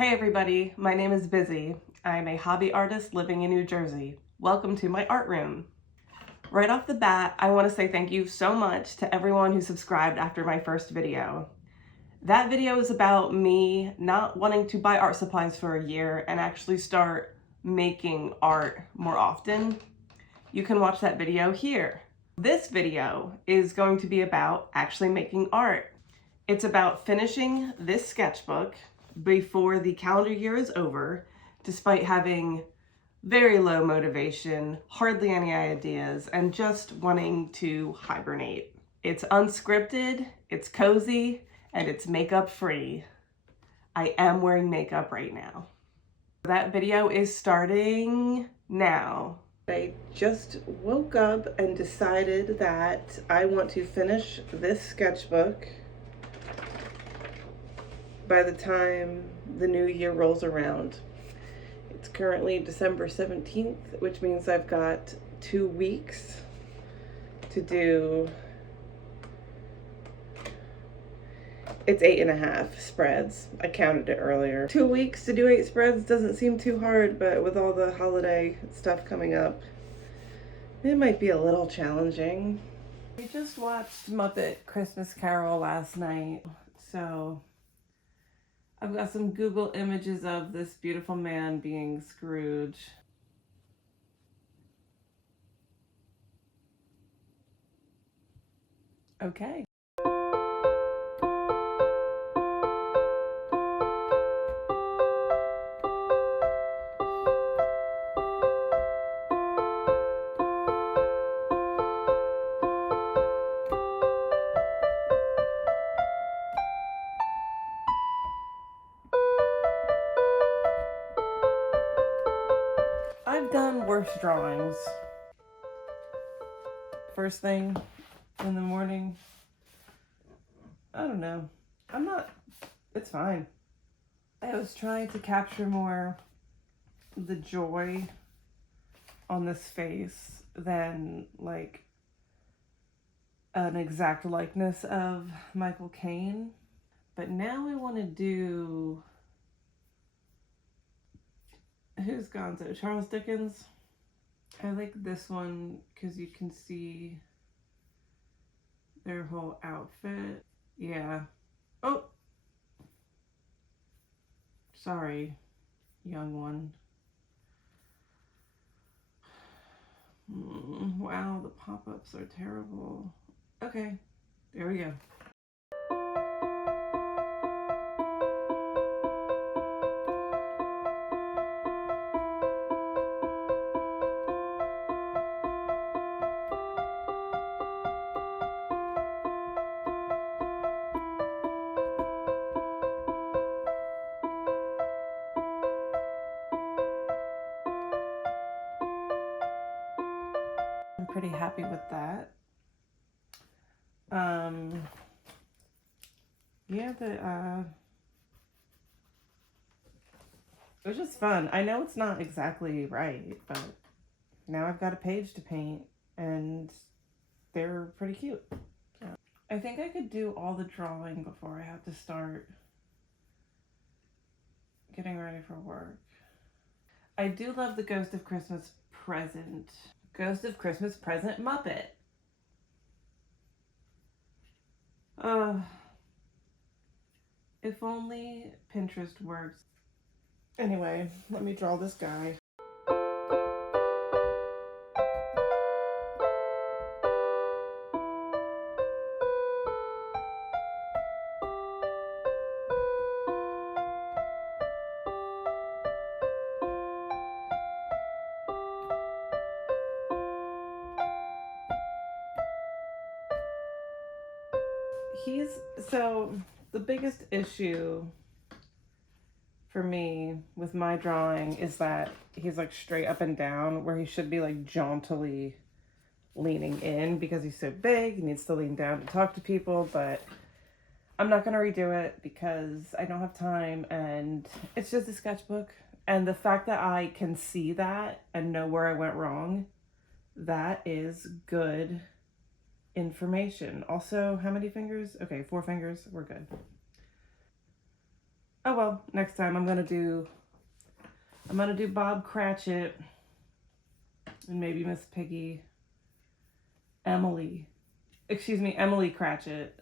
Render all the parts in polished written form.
Hey everybody, my name is Busy. I'm a hobby artist living in New Jersey. Welcome to my art room. Right off the bat, I want to say thank you so much to everyone who subscribed after my first video. That video is about me not wanting to buy art supplies for a year and actually start making art more often. You can watch that video here. This video is going to be about actually making art. It's about finishing this sketchbook before the calendar year is over, despite having very low motivation, hardly any ideas, and just wanting to hibernate. It's unscripted, it's cozy, and it's makeup free. I am wearing makeup right now. That video is starting now. I just woke up and decided that I want to finish this sketchbook by the time the new year rolls around. It's currently December 17th, which means I've got 2 weeks to do, it's 8.5 spreads. I counted it earlier. 2 weeks to do 8 spreads doesn't seem too hard, but with all the holiday stuff coming up, it might be a little challenging. We just watched Muppet Christmas Carol last night, so I've got some Google images of this beautiful man being Scrooge. Okay. I've done worse drawings. First thing in the morning, I don't know. It's fine. I was trying to capture more the joy on this face than like an exact likeness of Michael Caine. But now I want to do, who's Gonzo? Charles Dickens? I like this one because you can see their whole outfit. Yeah. Oh! Sorry, young one. Wow, the pop-ups are terrible. Okay, there we go. I'm pretty happy with that. Yeah, it was just fun. I know it's not exactly right, but now I've got a page to paint and they're pretty cute. So, I think I could do all the drawing before I have to start getting ready for work. I do love the Ghost of Christmas Present. Ghost of Christmas Present Muppet. If only Pinterest works. Anyway, let me draw this guy. So the biggest issue for me with my drawing is that he's like straight up and down where he should be like jauntily leaning in because he's so big. He needs to lean down to talk to people, but I'm not going to redo it because I don't have time and it's just a sketchbook. And the fact that I can see that and know where I went wrong, that is good information. Also, how many fingers? Okay, 4 fingers. We're good. Oh well, next time I'm gonna do Bob Cratchit and maybe Miss Piggy. Emily Cratchit.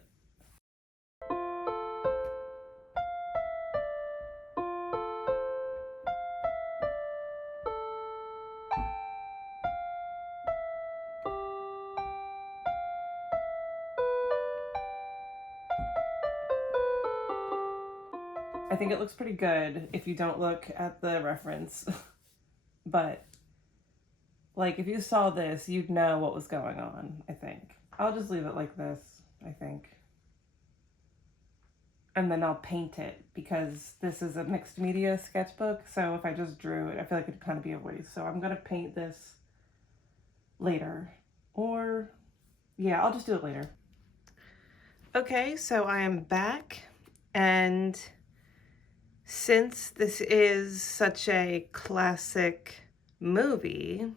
I think it looks pretty good if you don't look at the reference. But like if you saw this, you'd know what was going on, I think. I'll just leave it like this, I think. And then I'll paint it because this is a mixed media sketchbook. So if I just drew it, I feel like it'd kind of be a waste. So I'm going to paint this later. Or yeah, I'll just do it later. Okay, so I am back, and since this is such a classic movie,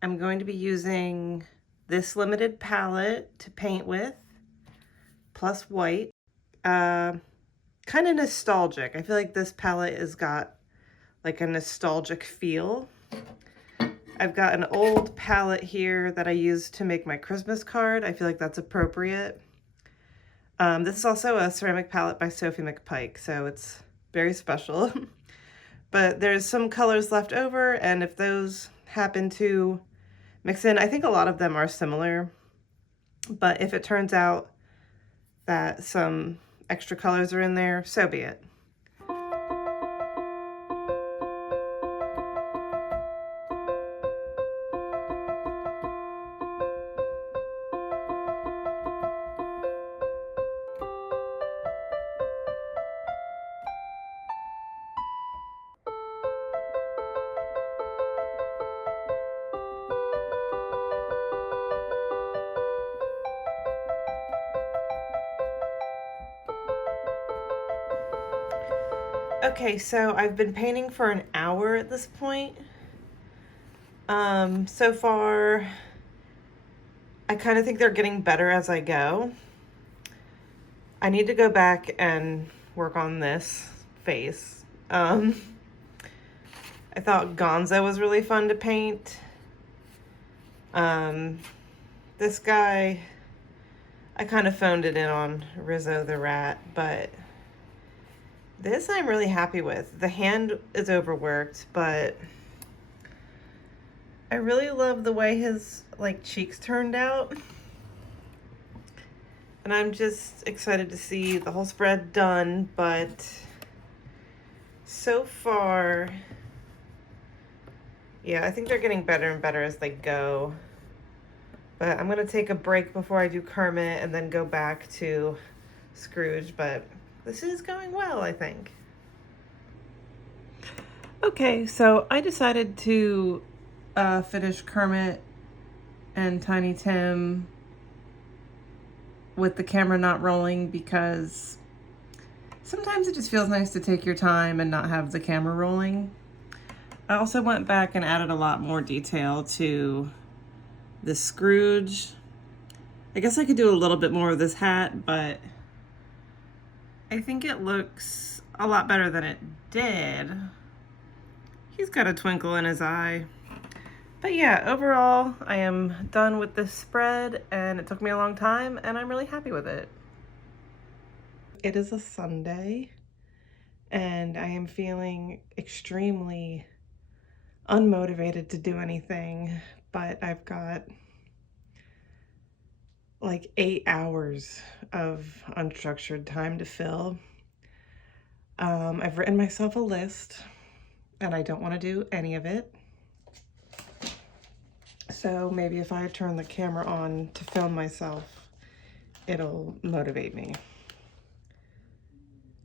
I'm going to be using this limited palette to paint with, plus white. Kind of nostalgic. I feel like this palette has got like a nostalgic feel. I've got an old palette here that I used to make my Christmas card. I feel like that's appropriate. This is also a ceramic palette by Sophie McPike, so it's very special. But there's some colors left over, and if those happen to mix in, I think a lot of them are similar. But if it turns out that some extra colors are in there, so be it. Okay, so I've been painting for an hour at this point. So far, I kind of think they're getting better as I go. I need to go back and work on this face. I thought Gonzo was really fun to paint. This guy, I kind of phoned it in on Rizzo the Rat, but this I'm really happy with. The hand is overworked, but I really love the way his like cheeks turned out. And I'm just excited to see the whole spread done, but so far, yeah, I think they're getting better and better as they go. But I'm gonna take a break before I do Kermit and then go back to Scrooge, but this is going well, I think. Okay, so I decided to finish Kermit and Tiny Tim with the camera not rolling because sometimes it just feels nice to take your time and not have the camera rolling. I also went back and added a lot more detail to the Scrooge. I guess I could do a little bit more of this hat, but I think it looks a lot better than it did. He's got a twinkle in his eye. But yeah, overall, I am done with this spread, and it took me a long time, and I'm really happy with it. It is a Sunday, and I am feeling extremely unmotivated to do anything, but I've got like 8 hours of unstructured time to fill. I've written myself a list, and I don't want to do any of it. So maybe if I turn the camera on to film myself, it'll motivate me.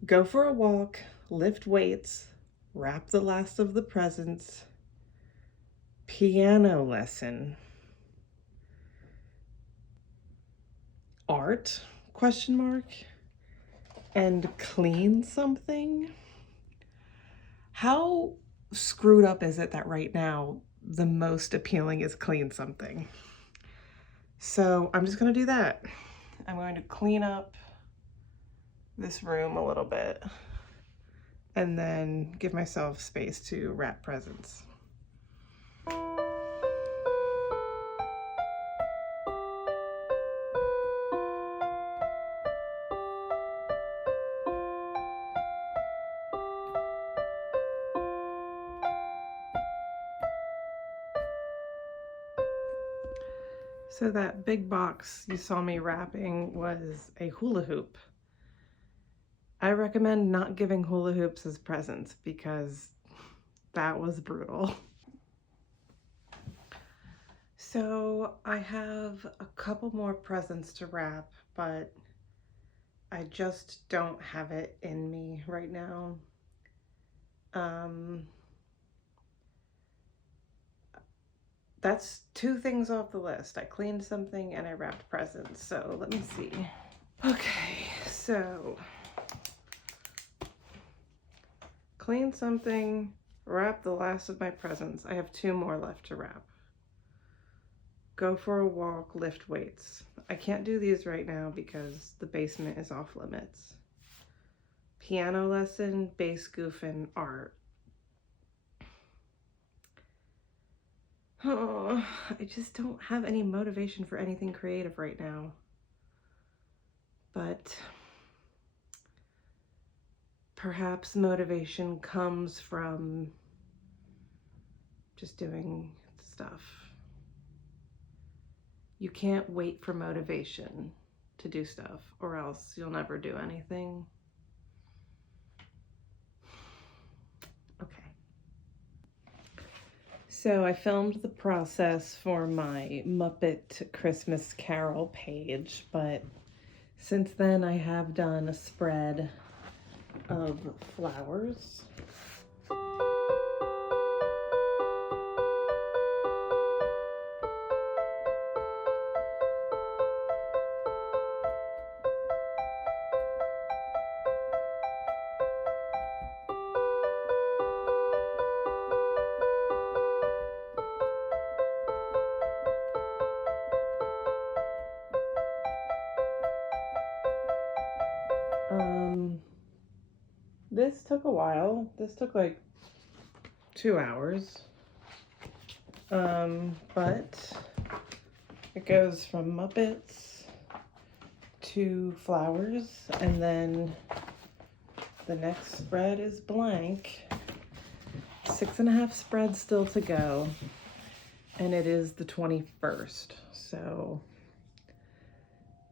Go for a walk, lift weights, wrap the last of the presents, piano lesson, art, question mark, and clean something. How screwed up is it that right now the most appealing is clean something? So I'm just gonna do that. I'm going to clean up this room a little bit. and then give myself space to wrap presents. So that big box you saw me wrapping was a hula hoop. I recommend not giving hula hoops as presents because that was brutal. So I have a couple more presents to wrap, but I just don't have it in me right now. That's 2 things off the list. I cleaned something and I wrapped presents. So let me see. Okay, so clean something, wrap the last of my presents. I have 2 more left to wrap. Go for a walk, lift weights. I can't do these right now because the basement is off limits. Piano lesson, bass goofing, art. Oh, I just don't have any motivation for anything creative right now. But perhaps motivation comes from just doing stuff. You can't wait for motivation to do stuff, or else you'll never do anything. So I filmed the process for my Muppet Christmas Carol page, but since then I have done a spread of flowers. This took a while. This took like 2 hours. But it goes from Muppets to flowers, and then the next spread is blank. 6.5 spreads still to go, and it is the 21st. So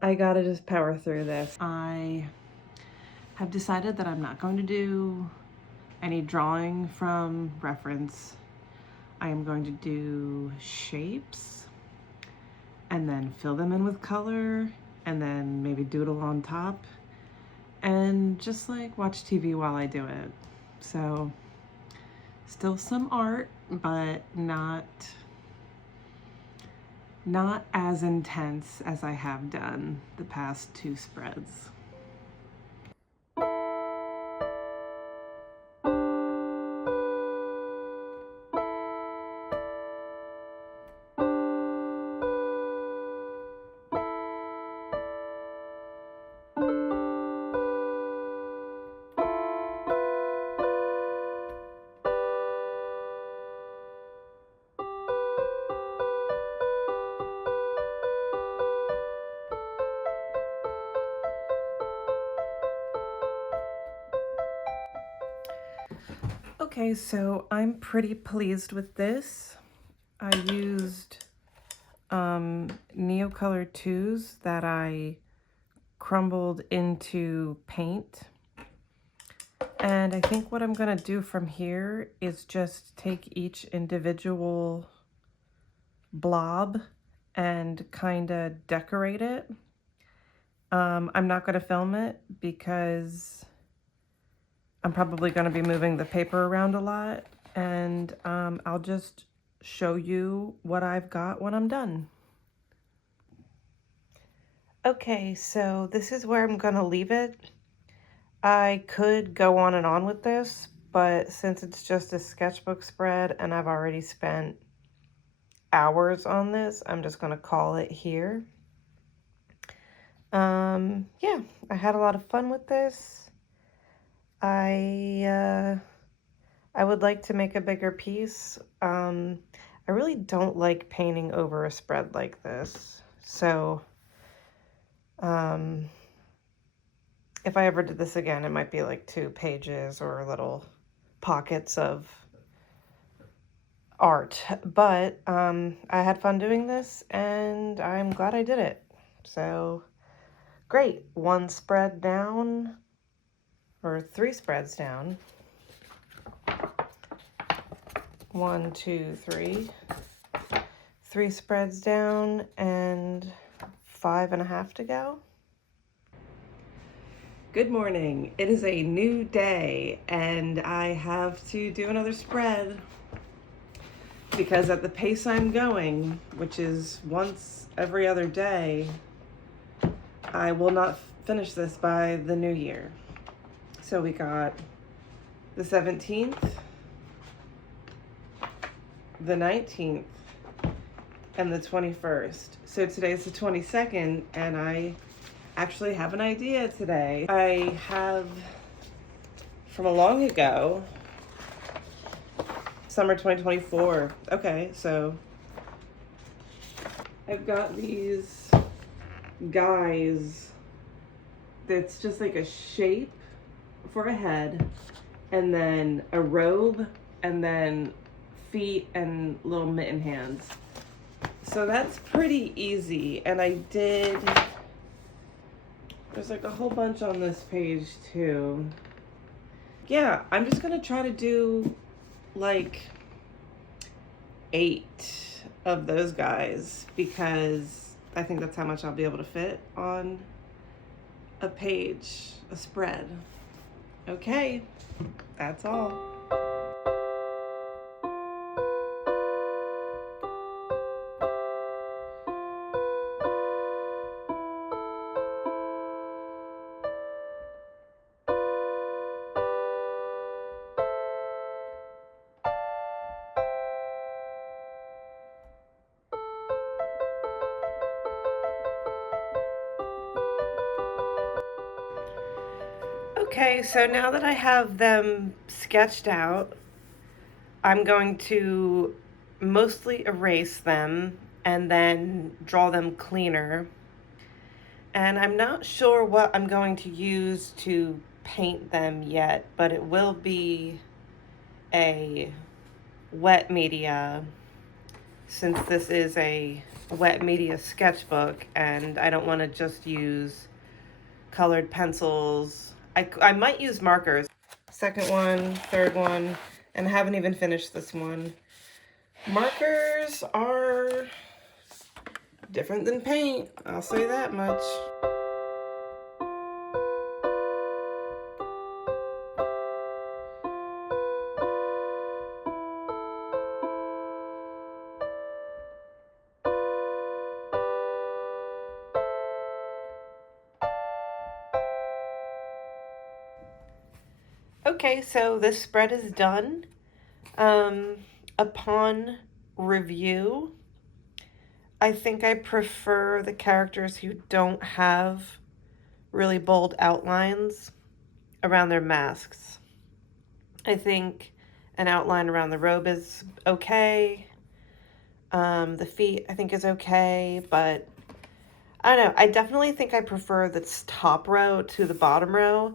I gotta just power through this. I have decided that I'm not going to do any drawing from reference. I am going to do shapes and then fill them in with color and then maybe doodle on top and just like watch TV while I do it. So still some art, but not as intense as I have done the past 2 spreads. Okay, so I'm pretty pleased with this. I used neocolor 2s that I crumbled into paint. And I think what I'm gonna do from here is just take each individual blob and kind of decorate it. I'm not gonna film it because I'm probably going to be moving the paper around a lot, and I'll just show you what I've got when I'm done. Okay, so this is where I'm going to leave it. I could go on and on with this, but since it's just a sketchbook spread and I've already spent hours on this, I'm just going to call it here. Yeah, I had a lot of fun with this. I would like to make a bigger piece. I really don't like painting over a spread like this. So, if I ever did this again, it might be like 2 pages or little pockets of art. But I had fun doing this and I'm glad I did it. So, great. 1 spread down, or 3 spreads down. 1, 2, 3. 3 spreads down and 5.5 to go. Good morning. It is a new day and I have to do another spread because at the pace I'm going, which is once every other day, I will not finish this by the new year. So we got the 17th, the 19th, and the 21st. So today's the 22nd and I actually have an idea today. I have, from a long ago, summer 2024. Okay, so I've got these guys that's just like a shape for a head, and then a robe, and then feet and little mitten hands. So that's pretty easy, and there's like a whole bunch on this page too. Yeah, I'm just gonna try to do like 8 of those guys because I think that's how much I'll be able to fit on a page, a spread. Okay, that's all. Okay, so now that I have them sketched out, I'm going to mostly erase them and then draw them cleaner. And I'm not sure what I'm going to use to paint them yet, but it will be a wet media, since this is a wet media sketchbook and I don't want to just use colored pencils. I might use markers. Second one, third one, and I haven't even finished this one. Markers are different than paint, I'll say that much. Okay, so this spread is done. Upon review, I think I prefer the characters who don't have really bold outlines around their masks. I think an outline around the robe is okay. The feet I think is okay, but I don't know. I definitely think I prefer this top row to the bottom row,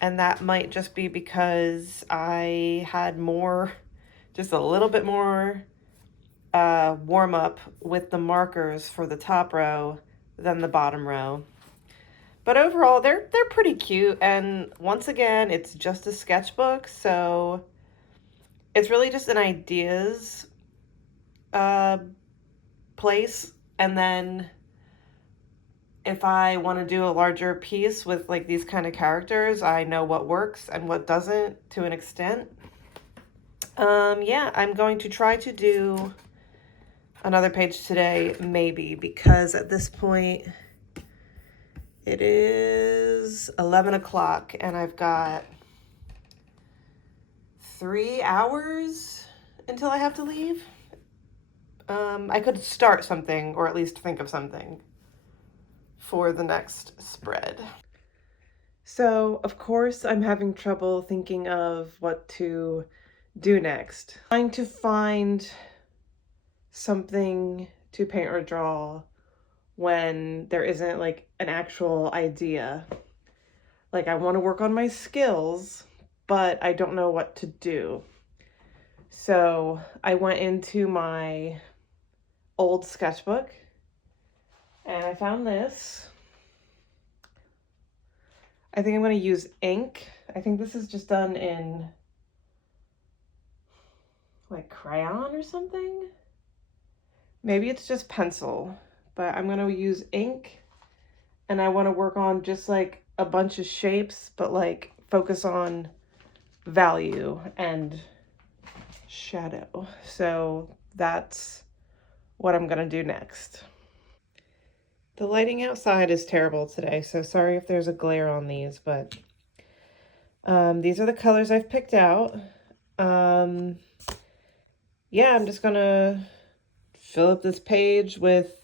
and that might just be because I had more, just a little bit more warm up with the markers for the top row than the bottom row. But overall, they're pretty cute, and once again, it's just a sketchbook, so it's really just an ideas place, and then if I want to do a larger piece with like these kind of characters, I know what works and what doesn't to an extent. Yeah, I'm going to try to do another page today, maybe, because at this point it is 11 o'clock and I've got 3 hours until I have to leave. I could start something, or at least think of something for the next spread. So, of course, I'm having trouble thinking of what to do next. Trying to find something to paint or draw when there isn't like an actual idea. Like, I want to work on my skills, but I don't know what to do. So, I went into my old sketchbook and I found this. I think I'm going to use ink. I think this is just done in like crayon or something. Maybe it's just pencil, but I'm going to use ink, and I want to work on just like a bunch of shapes, but like focus on value and shadow. So that's what I'm going to do next. The lighting outside is terrible today, so sorry if there's a glare on these, but these are the colors I've picked out. Yeah, I'm just gonna fill up this page with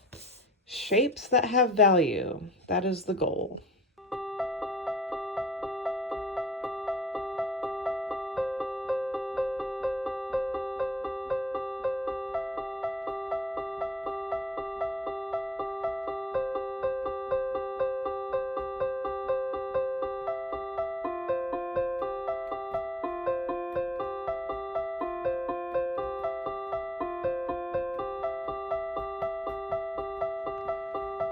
shapes that have value. That is the goal.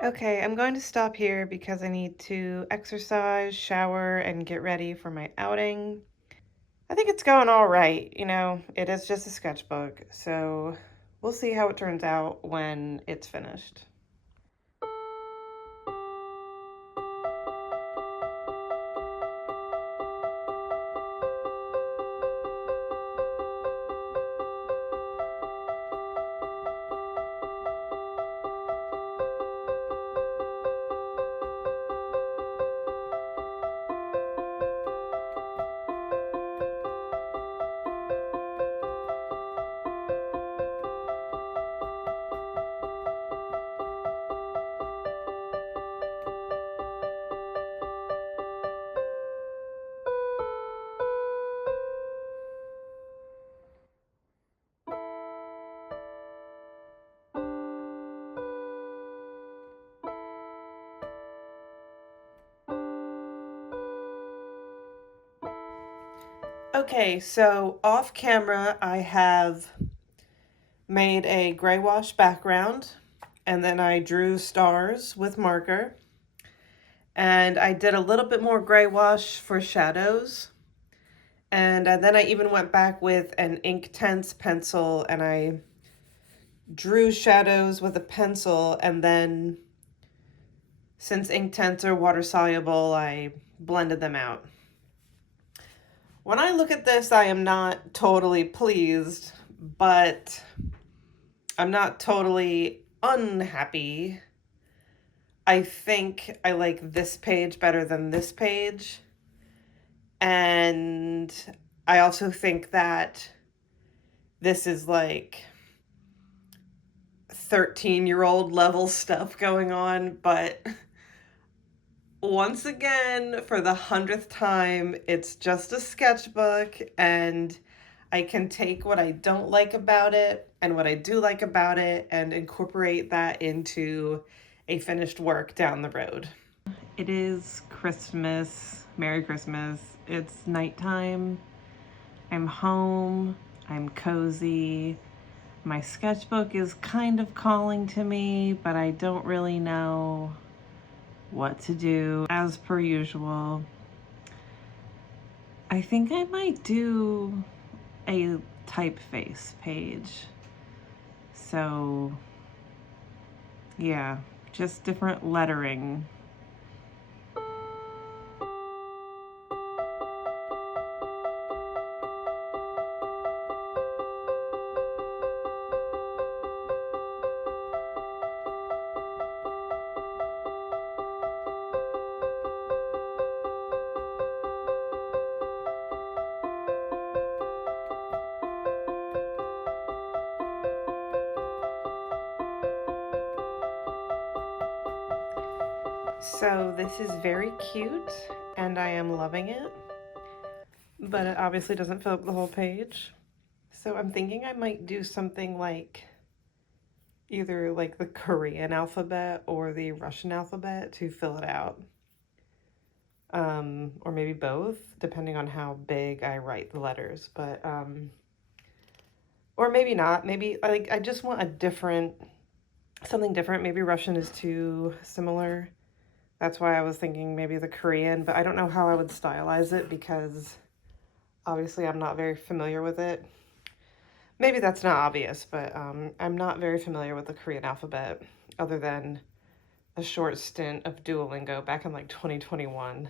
Okay, I'm going to stop here because I need to exercise, shower, and get ready for my outing. I think it's going all right. You know, it is just a sketchbook, so we'll see how it turns out when it's finished. Okay, so off camera, I have made a gray wash background, and then I drew stars with marker, and I did a little bit more gray wash for shadows, and then I even went back with an Inktense pencil and I drew shadows with a pencil, and then since Inktense are water soluble, I blended them out. When I look at this, I am not totally pleased, but I'm not totally unhappy. I think I like this page better than this page. And I also think that this is like 13-year-old level stuff going on, but once again, for the 100th time, it's just a sketchbook, and I can take what I don't like about it and what I do like about it and incorporate that into a finished work down the road. It is Christmas. Merry Christmas. It's nighttime. I'm home. I'm cozy. My sketchbook is kind of calling to me, but I don't really know what to do. As per usual, I think I might do a typeface page. So yeah, just different lettering. So this is very cute, and I am loving it, but it obviously doesn't fill up the whole page. So I'm thinking I might do something like either like the Korean alphabet or the Russian alphabet to fill it out. Or maybe both, depending on how big I write the letters, but, or maybe not. Maybe, like, I just want something different. Maybe Russian is too similar. That's why I was thinking maybe the Korean, but I don't know how I would stylize it because obviously I'm not very familiar with it. Maybe that's not obvious, but I'm not very familiar with the Korean alphabet other than a short stint of Duolingo back in like 2021.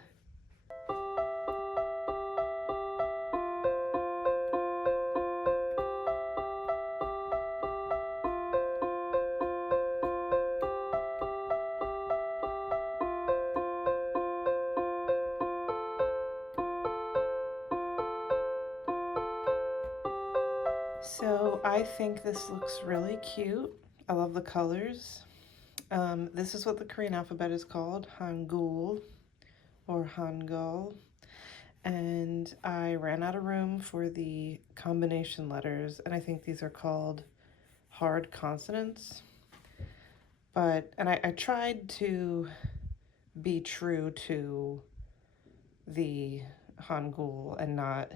So I think this looks really cute. I love the colors. This is what the Korean alphabet is called, Hangul or Hangul. And I ran out of room for the combination letters, and I think these are called hard consonants. And I tried to be true to the Hangul and not,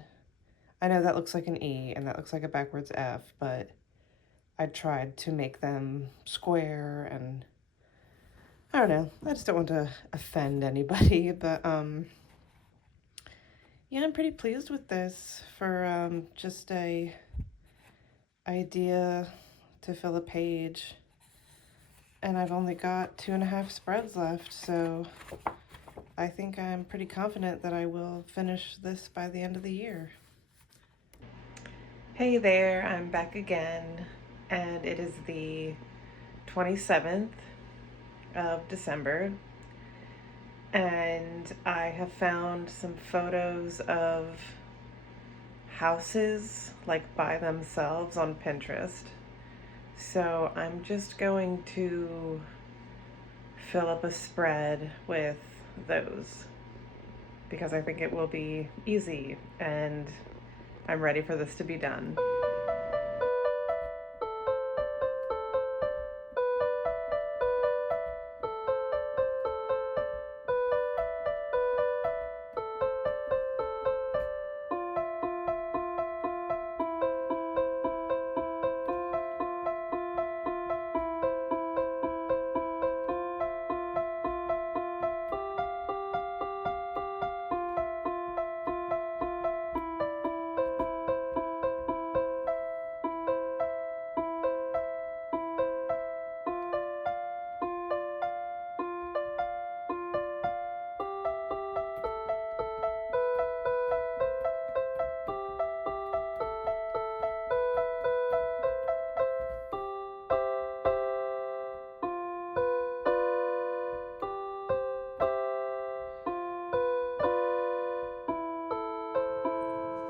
I know that looks like an E and that looks like a backwards F, but I tried to make them square, and I don't know, I just don't want to offend anybody, but yeah, I'm pretty pleased with this for just a idea to fill a page. And I've only got 2.5 spreads left, so I think I'm pretty confident that I will finish this by the end of the year. Hey there, I'm back again, and it is the 27th of December, and I have found some photos of houses like by themselves on Pinterest. So I'm just going to fill up a spread with those because I think it will be easy and I'm ready for this to be done.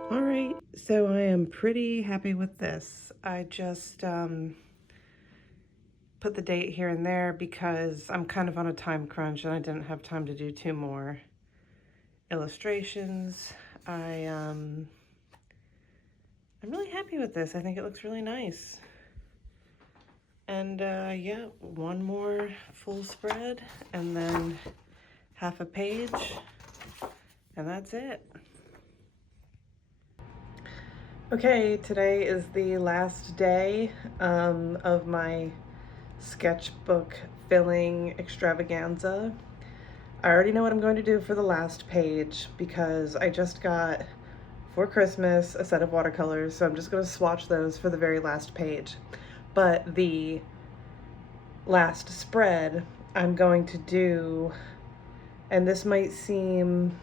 All right, so I am pretty happy with this. I just put the date here and there because I'm kind of on a time crunch and I didn't have time to do 2 more illustrations. I'm really happy with this. I think it looks really nice. And yeah, 1 more full spread and then half a page, and that's it. Okay, today is the last day of my sketchbook filling extravaganza. I already know what I'm going to do for the last page because I just got for Christmas a set of watercolors, so I'm just going to swatch those for the very last page. But the last spread I'm going to do, and this might seem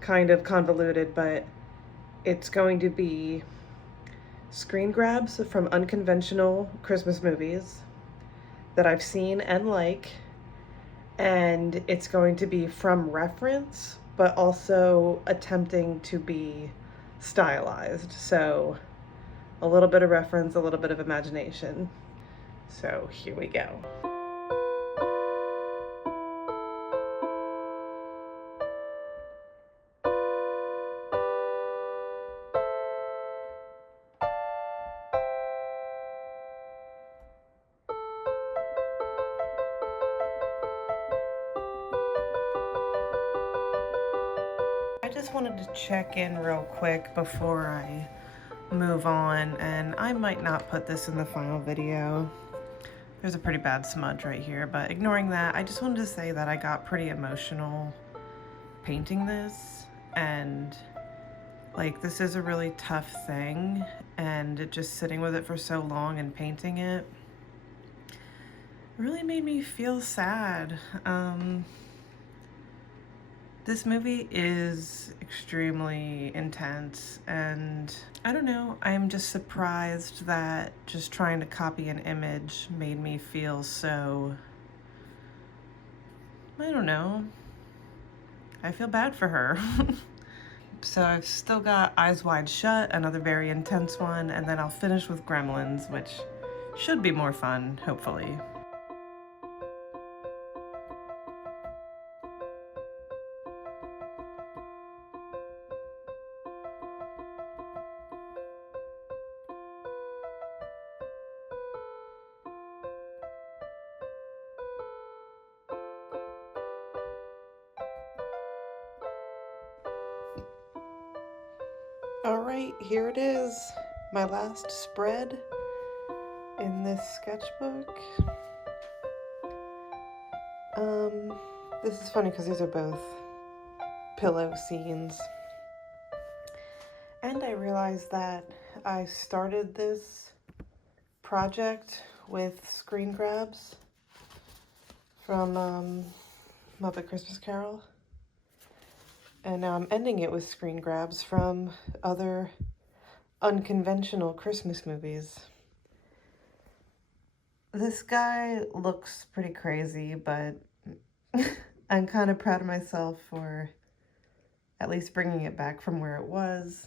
kind of convoluted, but it's going to be screen grabs from unconventional Christmas movies that I've seen and like, and it's going to be from reference, but also attempting to be stylized. So a little bit of reference, a little bit of imagination. So here we go. wanted to check in real quick before I move on, and I might not put this in the final video. There's a pretty bad smudge right here, but ignoring that, I just wanted to say that I got pretty emotional painting this, and like, this is a really tough thing, and just sitting with it for so long and painting it really made me feel sad. This movie is extremely intense, and I don't know, I'm just surprised that just trying to copy an image made me feel so, I don't know, I feel bad for her. So I've still got Eyes Wide Shut, another very intense one, and then I'll finish with Gremlins, which should be more fun, hopefully. All right, here it is, my last spread in this sketchbook. This is funny because these are both pillow scenes. And I realized that I started this project with screen grabs from Muppet Christmas Carol. And now I'm ending it with screen grabs from other unconventional Christmas movies. This guy looks pretty crazy, but I'm kind of proud of myself for at least bringing it back from where it was.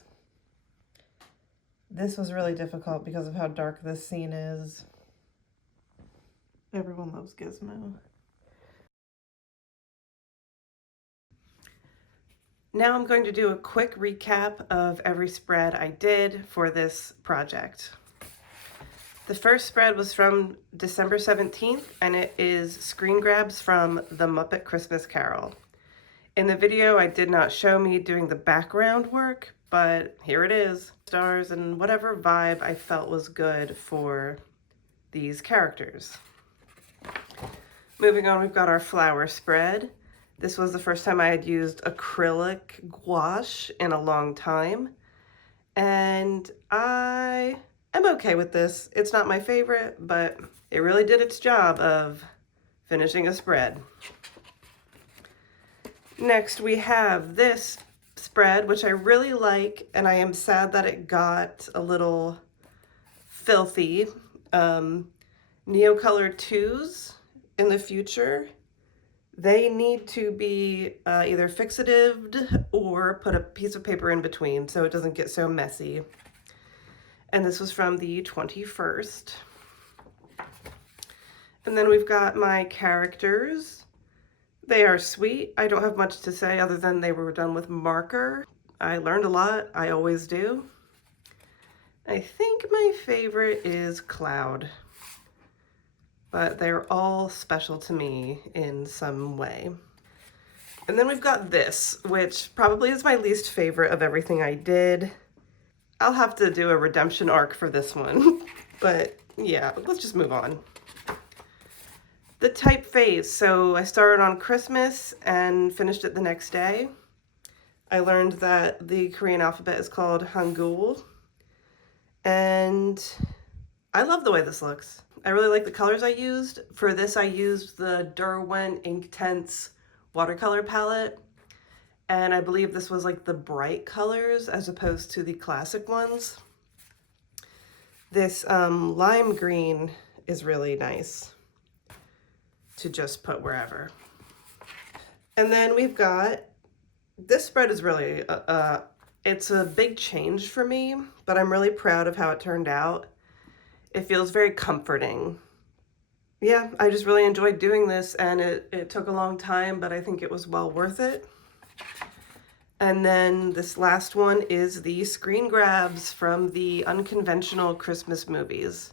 This was really difficult because of how dark this scene is. Everyone loves Gizmo. Now I'm going to do a quick recap of every spread I did for this project. The first spread was from December 17th, and it is screen grabs from The Muppet Christmas Carol. In the video, I did not show me doing the background work, but here it is. Stars and whatever vibe I felt was good for these characters. Moving on, we've got our flower spread. This was the first time I had used acrylic gouache in a long time, and I am okay with this. It's not my favorite, but it really did its job of finishing a spread. Next, we have this spread, which I really like, and I am sad that it got a little filthy. Neocolor 2s in the future, they need to be either fixatived or put a piece of paper in between so it doesn't get so messy. And this was from the 21st. And then we've got my characters. They are sweet. I don't have much to say other than they were done with marker. I learned a lot. I always do. I think my favorite is Cloud, but they're all special to me in some way. And then we've got this, which probably is my least favorite of everything I did. I'll have to do a redemption arc for this one, but yeah, let's just move on. The typeface. So I started on Christmas and finished it the next day. I learned that the Korean alphabet is called Hangul, and I love the way this looks. I really like the colors I used. For this, I used the Derwent Inktense watercolor palette, and I believe this was like the bright colors as opposed to the classic ones. This lime green is really nice to just put wherever. And then we've got, this spread is really, it's a big change for me, but I'm really proud of how it turned out. It feels very comforting. Yeah, I just really enjoyed doing this, and it took a long time, but I think it was well worth it. And then this last one is the screen grabs from the unconventional Christmas movies.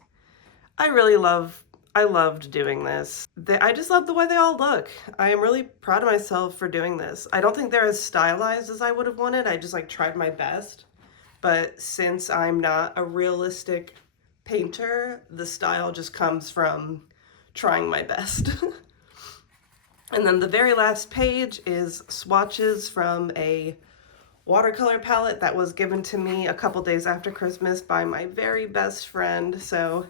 I really love I loved doing this. I just love the way they all look. I am really proud of myself for doing this. I don't think they're as stylized as I would have wanted. I just like tried my best. But since I'm not a realistic painter, the style just comes from trying my best. And then the very last page is swatches from a watercolor palette that was given to me a couple days after Christmas by my very best friend. So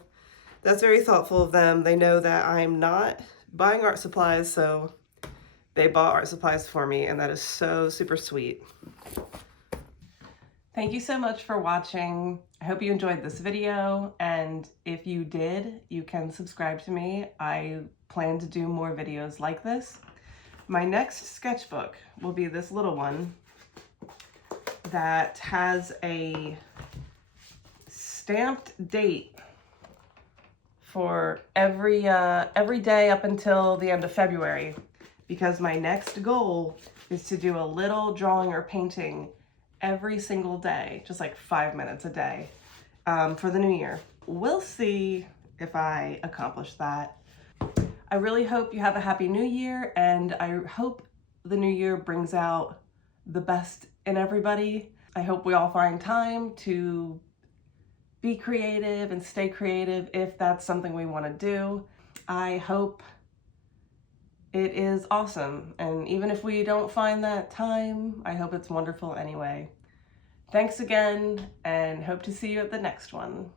that's very thoughtful of them. They know that I'm not buying art supplies, so they bought art supplies for me, and that is so super sweet. Thank you so much for watching. I hope you enjoyed this video, and if you did, you can subscribe to me. I plan to do more videos like this. My next sketchbook will be this little one that has a stamped date for every day up until the end of February, because my next goal is to do a little drawing or painting every single day, just like 5 minutes a day, for the new year. We'll see if I accomplish that. I really hope you have a happy new year, and I hope the new year brings out the best in everybody. I hope we all find time to be creative and stay creative if that's something we want to do. I hope it is awesome, and even if we don't find that time, I hope it's wonderful anyway. Thanks again, and hope to see you at the next one.